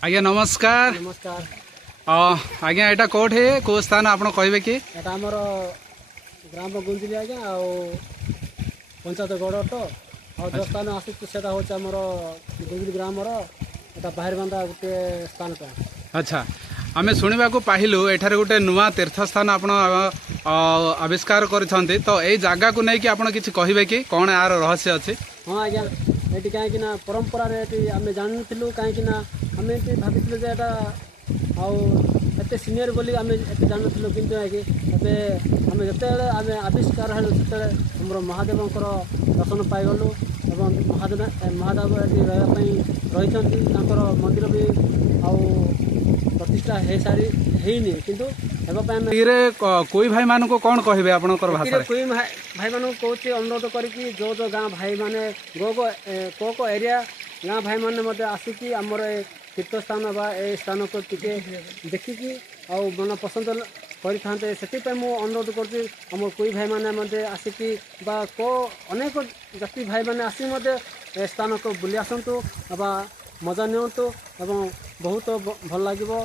आज्ञा नमस्कार। नमस्कार। आज्ञा एटा कोठे को स्थान आपण कहबे कि एटा हमर ग्राम गुंजिली आज्ञा आ पंचायत गड़ट आ जो स्थान आसी सेटा होछ हमर गुंजिली ग्राम रो एटा बाहर बांधा गोटे स्थान का। अच्छा आमे सुनिबा को पाहिलु एठारे गोटे नुवा तीर्थ स्थान आपण आविष्कार करछन्ते तो ए जागा को नै कि आपण किछि कहबे कि कोन यार रहस्य अछि। हां आज्ञा एटी काहे कि ना परंपरा रे एटी आमे जानथिलु काहे कि ना आमे एटी भाबिथिलु जे एटा आ एते सीनियर बोली आमे एते जानथिलु किंतु आगे एबे आमे जते आमे आविष्कार हलु तते हमर महादेवंकर दर्शन पाइ गलु एवं महादेव एटी रहबा पई रहिचंती तांकर मंदिर भी आ प्रतिष्ठा हे सारी हेइनी किंतु एबा पई आमे इरे कोई भाई मान को कोन कहबे आपनकर भाषा रे कोई भाई मान को कहूची अनुरोध करी कि जो गां भाई माने को एरिया गां भाई माने मते आसी हमर तीर्थ स्थान बा ए स्थान को टिके देखिकी आ मन पसंद करते से मु अनुरोध करती आम कोई भाई मैंने मध्य आसिकी बा को अनेक जाति भाई मैंने आसी मध्य ए स्थान को बुली आसतु बा मजा नियंतु एवं बहुत भल लगे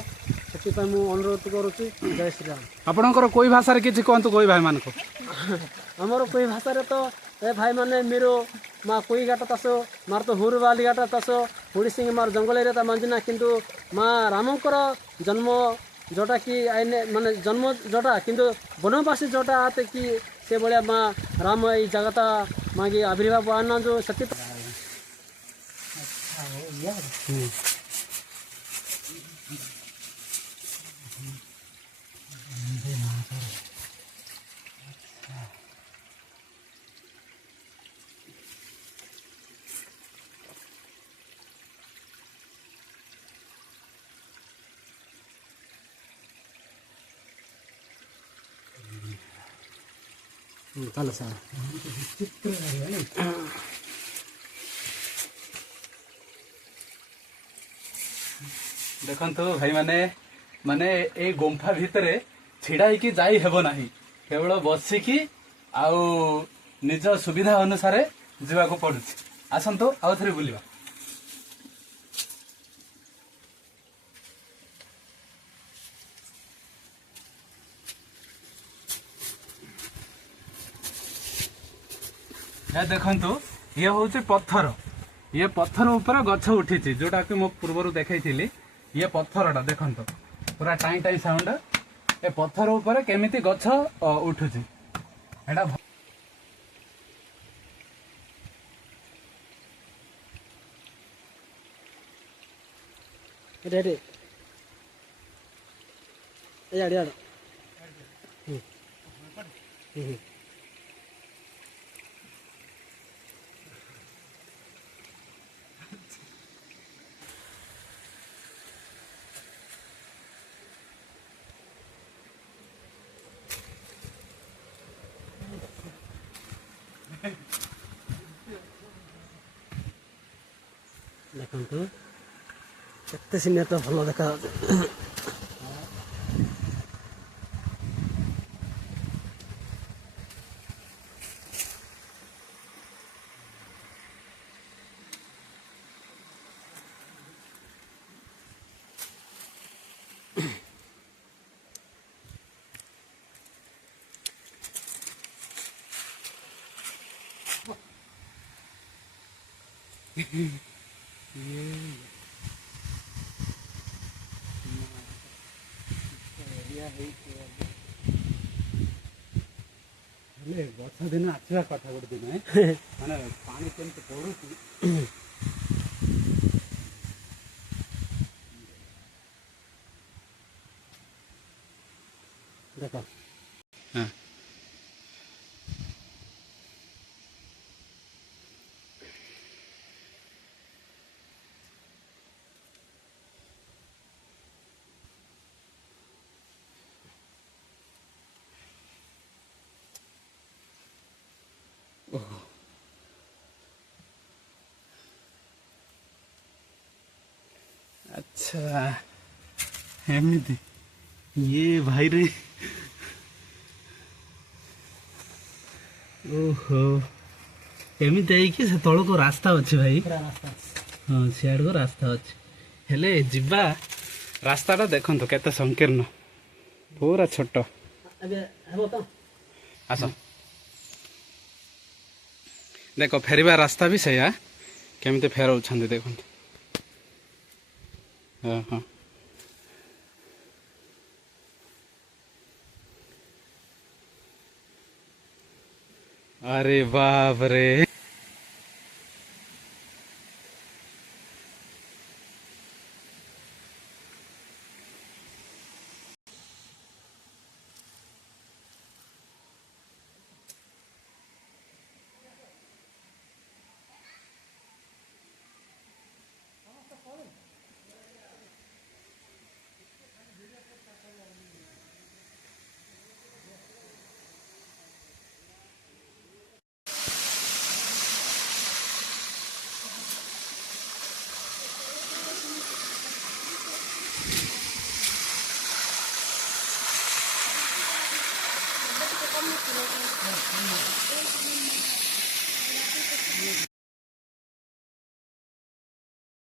से मु अनुरोध करुच्ची। जय श्री राम। आपनकर कोई भाषा रे किछि कोंतु कोई भाई मान को हमर कोई भाषा रे तो ए भाई माने मेरो माँ कोई घाटा तसो मार तो हुर वाली घाटा तसो हुड़ी सिंह मार जंगल रे मंजिना किंतु माँ रामंकर जन्म जोटा कि आईने माने जन्म जोटा किंतु वनवासी जोटा आते कि से बड़िया माँ राम ई जगता माँ की आविर्भाव आना जो सत्य चलो सर देखंतु भाई माने माने ए गुंफा भितरे छिड़ाई की जाई हेबो नाही केवल बसिकी आउ निज सुविधा अनुसार जीवा को पड़ुछि। आसंतु आउ थरे बुलिबा। या देखंतु ये होउछि पत्थर ये पत्थर ऊपर गछ उठी जोटा कि मो पूर्व देखी ये पत्थरटा देखंतु पूरा टाई टाई साउंड ए पत्थर ऊपर केमिति गछ उठुछि एटा रेडी यार यार देखो केते सिने तो भलो देखा वर्षा दिन आसवा कथा गोटे दिन माने पानी केमती पड़ुछि देखो हाँ अच्छा एमती ये भाई रे ओहो एमती आई कि से तल को रास्ता अच्छे भाई। हाँ सियाड़ को रास्ता अच्छे ହେଲେ ଯିବା ରାସ୍ତାଟା ଦେଖନ୍ତୁ କେତେ ସଂକୀର୍ଣ୍ଣ ପୁରା ଛୋଟ। ଏବେ ହେବ ତ? ଆସ ଦେଖ ଫେରିବା ରାସ୍ତା ବି ସେଇଆ କେମିତି ଫେରଉଛନ୍ତି ଦେଖନ୍ତୁ। ହଁ अरे बाप रे